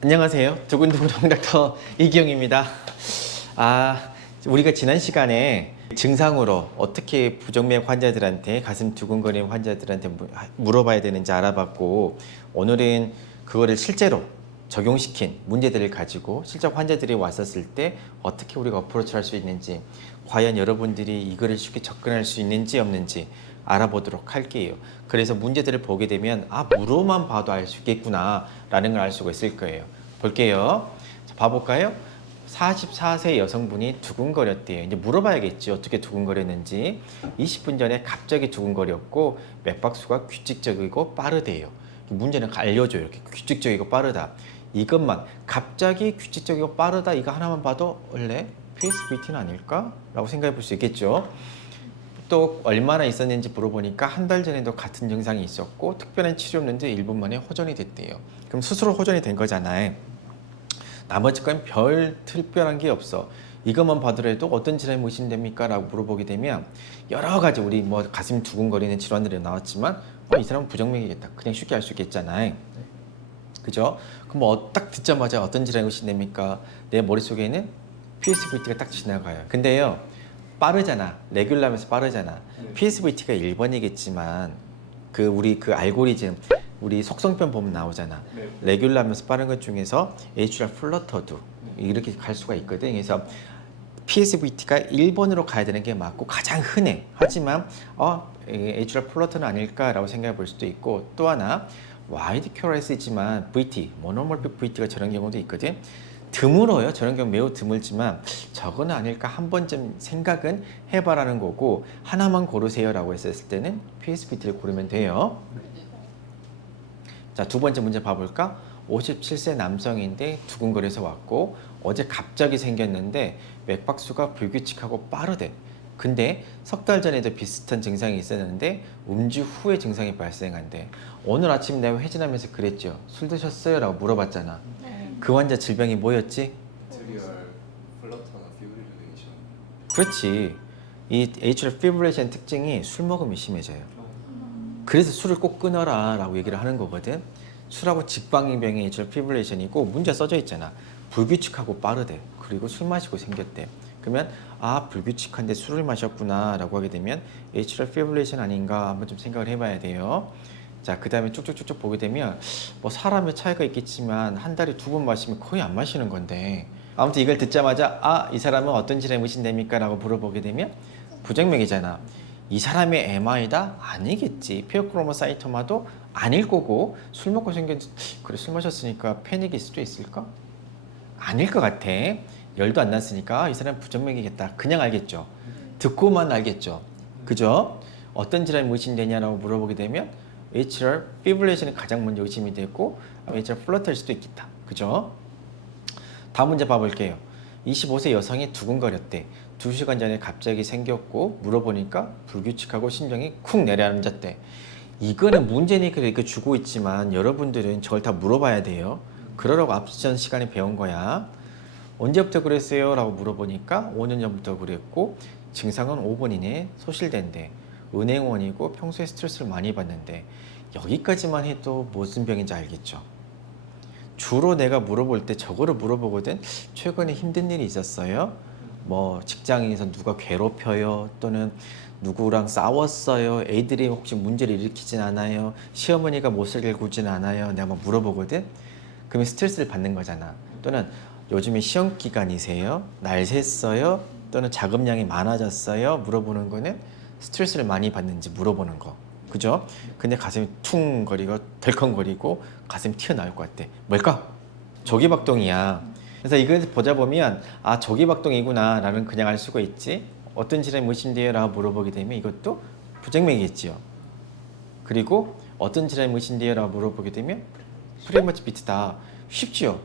안녕하세요. 두근두근 홍닥터 이기영입니다. 우리가 지난 시간에 증상으로 어떻게 부정맥 환자들한테 가슴 두근거리는 환자들한테 물어봐야 되는지 알아봤고, 오늘은 그거를 실제로 적용시킨 문제들을 가지고 실제 환자들이 왔었을 때 어떻게 우리가 어프로치 할 수 있는지, 과연 여러분들이 이거를 쉽게 접근할 수 있는지 없는지 알아보도록 할게요. 그래서 문제들을 보게 되면 무로만 봐도 알 수 있겠구나 라는 걸 알 수가 있을 거예요. 볼게요. 자, 봐볼까요? 44세 여성분이 두근거렸대요. 이제 물어봐야겠죠. 어떻게 두근거렸는지. 20분 전에 갑자기 두근거렸고 맥박수가 규칙적이고 빠르대요. 문제는 알려줘요. 이렇게 규칙적이고 빠르다. 이것만, 갑자기 규칙적이고 빠르다, 이거 하나만 봐도 원래 PSVT는 아닐까? 라고 생각해 볼 수 있겠죠. 또 얼마나 있었는지 물어보니까 한 달 전에도 같은 증상이 있었고 특별한 치료 없는데 1분 만에 호전이 됐대요. 그럼 스스로 호전이 된 거잖아요. 나머지 건 별 특별한 게 없어. 이것만 봐더라도 어떤 질환이 의심됩니까? 라고 물어보게 되면 여러 가지, 우리 뭐 가슴 두근거리는 질환들이 나왔지만 이 사람은 부정맥이겠다, 그냥 쉽게 알 수 있겠잖아요. 그죠? 그럼 딱 듣자마자 어떤 질환이 의심됩니까? 내 머릿속에는 PSVT가 딱 지나가요. 근데요, 빠르잖아. 레귤라면서 빠르잖아. PSVT가 1번이겠지만 우리 알고리즘, 우리 속성편 보면 나오잖아. 레귤라면서 빠른 것 중에서 HR 플러터도 이렇게 갈 수가 있거든. 그래서 PSVT가 1번으로 가야 되는 게 맞고 가장 흔해. 하지만 HR 플러터는 아닐까라고 생각해 볼 수도 있고, 또 하나 와이드 QRS지만 VT, 모노몰픽 VT가 저런 경우도 있거든. 드물어요. 저런 경우 매우 드물지만 저거는 아닐까, 한 번쯤 생각은 해봐라는 거고, 하나만 고르세요 라고 했을 때는 PSVT를 고르면 돼요. 자, 두 번째 문제 봐볼까? 57세 남성인데 두근거려서 왔고 어제 갑자기 생겼는데 맥박수가 불규칙하고 빠르대. 근데 석 달 전에도 비슷한 증상이 있었는데 음주 후에 증상이 발생한대. 오늘 아침 내가 회진하면서 그랬죠. 술 드셨어요? 라고 물어봤잖아. 그 환자 질병이 뭐였지? 에트리얼 플러터나 피브릴레이션. 그렇지. 이 atrial fibrillation 특징이 술 먹으면 심해져요. 그래서 술을 꼭 끊어라 라고 얘기를 하는 거거든. 술하고 직방인병이 atrial fibrillation이고 문제 써져 있잖아. 불규칙하고 빠르대. 그리고 술 마시고 생겼대. 그러면 불규칙한데 술을 마셨구나 라고 하게 되면 atrial fibrillation 아닌가 한번 좀 생각을 해봐야 돼요. 자, 그 다음에 쭉쭉쭉쭉 보게 되면 뭐 사람의 차이가 있겠지만 한 달에 2번 마시면 거의 안 마시는 건데, 아무튼 이걸 듣자마자 이 사람은 어떤 질환이 의심됩니까? 라고 물어보게 되면 부정맥이잖아. 이 사람의 MI다? 아니겠지. 피오크로모사이토마도 아닐 거고, 술 먹고 그래, 술 마셨으니까 패닉일 수도 있을까? 아닐 것 같아. 열도 안 났으니까 이 사람 부정맥이겠다, 그냥 알겠죠. 듣고만 알겠죠. 그죠? 어떤 질환이 의심되냐라고 물어보게 되면 atrial fibrillation이 가장 먼저 의심이 되고 atrial 플러터일 수도 있겠다. 그죠? 다음 문제 봐볼게요. 25세 여성이 두근거렸대. 2시간 전에 갑자기 생겼고 물어보니까 불규칙하고 심장이 쿵 내려앉았대. 이거는 문제니까 이렇게 주고 있지만 여러분들은 저걸 다 물어봐야 돼요. 그러라고 앞선 시간에 배운 거야. 언제부터 그랬어요? 라고 물어보니까 5년 전부터 그랬고 증상은 5분 이내에 소실된대. 은행원이고 평소에 스트레스를 많이 받는데, 여기까지만 해도 무슨 병인지 알겠죠. 주로 내가 물어볼 때 저거를 물어보거든. 최근에 힘든 일이 있었어요? 뭐 직장에서 누가 괴롭혀요? 또는 누구랑 싸웠어요? 애들이 혹시 문제를 일으키진 않아요? 시어머니가 못을 구진 않아요? 내가 막 물어보거든. 그러면 스트레스를 받는 거잖아. 또는 요즘에 시험 기간이세요? 날 샜어요? 또는 자금량이 많아졌어요? 물어보는 거는 스트레스를 많이 받는지 물어보는 거. 그죠? 근데 가슴이 퉁거리고 덜컹거리고 가슴이 튀어나올 것 같아. 뭘까? 조기박동이야. 그래서 이걸 보자 보면 조기박동이구나 라는 그냥 알 수가 있지. 어떤 질환이 의심돼요? 라고 물어보게 되면 이것도 부정맥이겠지요. 그리고 어떤 질환이 의심돼요? 라고 물어보게 되면 프리매치 비트다. 쉽지요.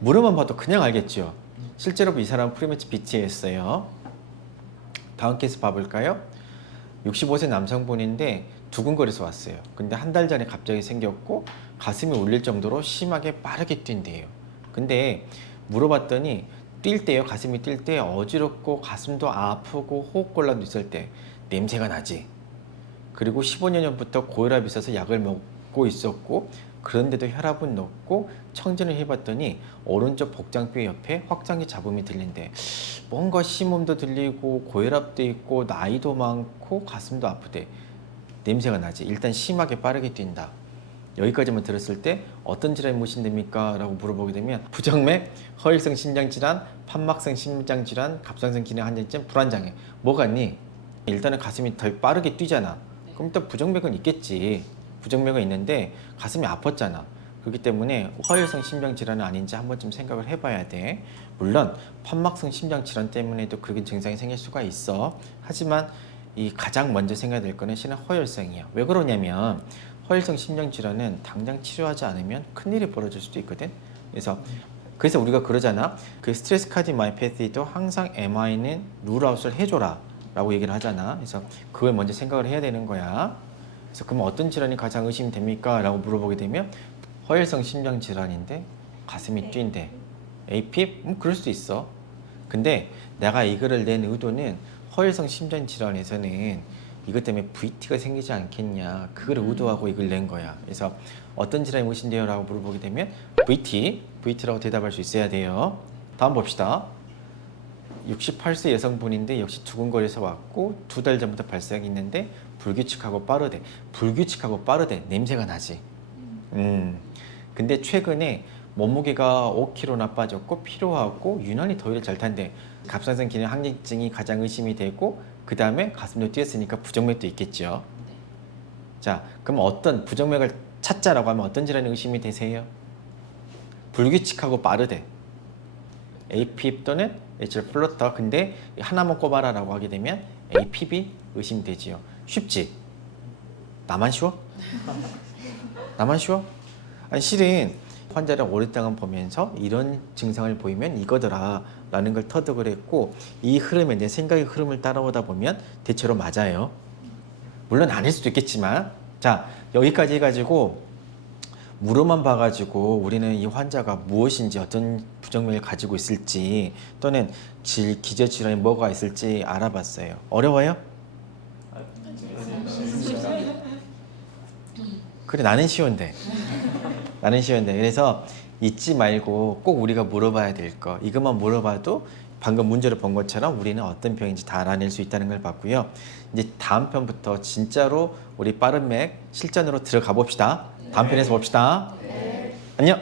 물어만 봐도 그냥 알겠죠. 실제로 이 사람은 프리매치 비트였어요. 다음 케이스 봐볼까요? 65세 남성분인데 두근거려서 왔어요. 근데 한 달 전에 갑자기 생겼고 가슴이 울릴 정도로 심하게 빠르게 뛴대요. 근데 물어봤더니 뛸 때요, 가슴이 뛸 때 어지럽고 가슴도 아프고 호흡곤란도 있을 때 냄새가 나지. 그리고 15년 전부터 고혈압이 있어서 약을 먹고 있었고 그런데도 혈압은 높고 청진을 해봤더니 오른쪽 복장뼈 옆에 확장기 잡음이 들린대. 뭔가 심음도 들리고 고혈압도 있고 나이도 많고 가슴도 아프대. 냄새가 나지. 일단 심하게 빠르게 뛴다. 여기까지만 들었을 때 어떤 질환이 무신됩니까? 라고 물어보게 되면 부정맥, 허혈성 심장질환, 판막성 심장질환, 갑상선 기능 한정증, 불안장애. 뭐가 있니? 일단은 가슴이 더 빠르게 뛰잖아. 그럼 일단 부정맥은 있겠지. 부정맥은 있는데 가슴이 아팠잖아. 그렇기 때문에 허혈성 심장질환은 아닌지 한 번쯤 생각을 해봐야 돼. 물론 판막성 심장질환 때문에도 그런 증상이 생길 수가 있어. 하지만 이 가장 먼저 생각해야 될 거는 실은 허혈성이야. 왜 그러냐면 허혈성 심장질환은 당장 치료하지 않으면 큰일이 벌어질 수도 있거든. 그래서 우리가 그러잖아. 그 스트레스 카디마이패티도 항상 MI는 룰아웃을 해줘라 라고 얘기를 하잖아. 그래서 그걸 먼저 생각을 해야 되는 거야. 그래서 그럼 어떤 질환이 가장 의심이 됩니까? 라고 물어보게 되면 허혈성 심장질환인데 가슴이 뛴대. AFib? 그럴 수도 있어. 근데 내가 이거를 낸 의도는 허혈성 심장질환에서는 이것 때문에 VT가 생기지 않겠냐, 그걸 의도하고 이걸 낸 거야. 그래서 어떤 질환이 무엇인데요? 라고 물어보게 되면 VT라고 대답할 수 있어야 돼요. 다음 봅시다. 68세 여성분인데 역시 두근거려서 왔고 2달 전부터 발작이 있는데 불규칙하고 빠르대. 냄새가 나지. 근데 최근에 몸무게가 5kg나 빠졌고 피로하고 유난히 더위를 잘 탄대. 갑상선 기능 항진증이 가장 의심이 되고 그 다음에 가슴도 뛰었으니까 부정맥도 있겠죠. 자, 그럼 어떤 부정맥을 찾자라고 하면 어떤 질환이 의심이 되세요? 불규칙하고 빠르대. AFib 또는 에이트리얼 플러터. 근데 하나만 꼽아라 라고 하게 되면 AFib이 의심되지요. 쉽지? 나만 쉬워? 나만 쉬워? 아니 실은 환자를 오랫동안 보면서 이런 증상을 보이면 이거더라 라는 걸 터득을 했고, 이 흐름에 내 생각의 흐름을 따라오다 보면 대체로 맞아요. 물론 아닐 수도 있겠지만. 자, 여기까지 해가지고 무릎만 봐가지고 우리는 이 환자가 무엇인지, 어떤 부정맥을 가지고 있을지 또는 기저질환이 뭐가 있을지 알아봤어요. 어려워요? 그래, 나는 쉬운데. 그래서 잊지 말고 꼭 우리가 물어봐야 될 거, 이것만 물어봐도 방금 문제를 본 것처럼 우리는 어떤 병인지 다 알아낼 수 있다는 걸 봤고요. 이제 다음 편부터 진짜로 우리 빠른맥 실전으로 들어가 봅시다. 다음 편에서 봅시다. 안녕.